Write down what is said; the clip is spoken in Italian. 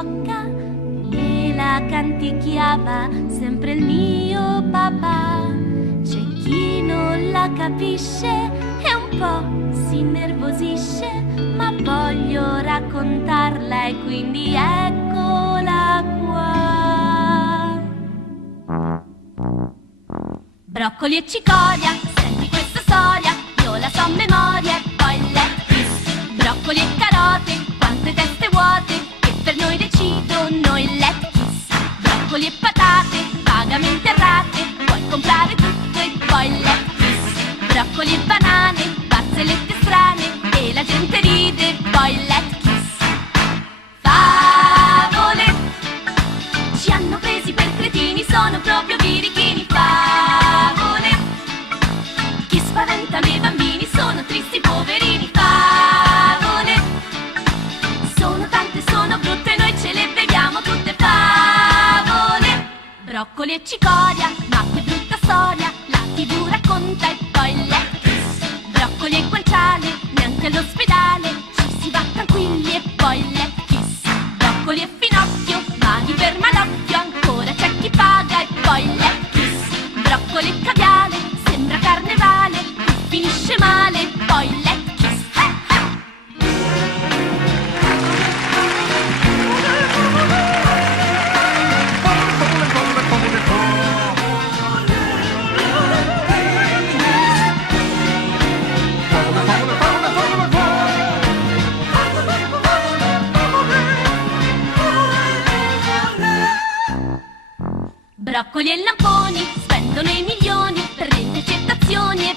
ciocca e la canticchiava sempre il mio papà. C'è chi non la capisce e un po' si innervosisce, ma voglio raccontarla e quindi eccola qua. Broccoli e cicoria, senti questa storia, io la so a memoria e poi let's kiss. Broccoli e carote, quante teste vuote, che per noi decidono il let's kiss. Broccoli e patate, vagamente errate, puoi comprare tutto e poi let's kiss. Broccoli e banane, barzellette strane, e la gente ride e poi let's kiss. Favole, ci hanno presi per cretini, sono proprio birichini. Favole, chi spaventano i bambini, sono tristi poverini. Favole, sono tante, sono brutte, noi ce le beviamo tutte. Favole, broccoli e cicoria, ma che brutta storia, la TV racconta e poi let's kiss. Broccoli e guanciale, neanche all'ospedale, ci si va tranquilli e poi let's kiss. Broccoli e finocchio, mani per malocchio, ancora c'è chi paga e poi let's kiss. Broccoli e caviale, sembra carnevale, finisce male e poi let's kiss. Broccoli e lamponi spendono i milioni per le intercettazioni e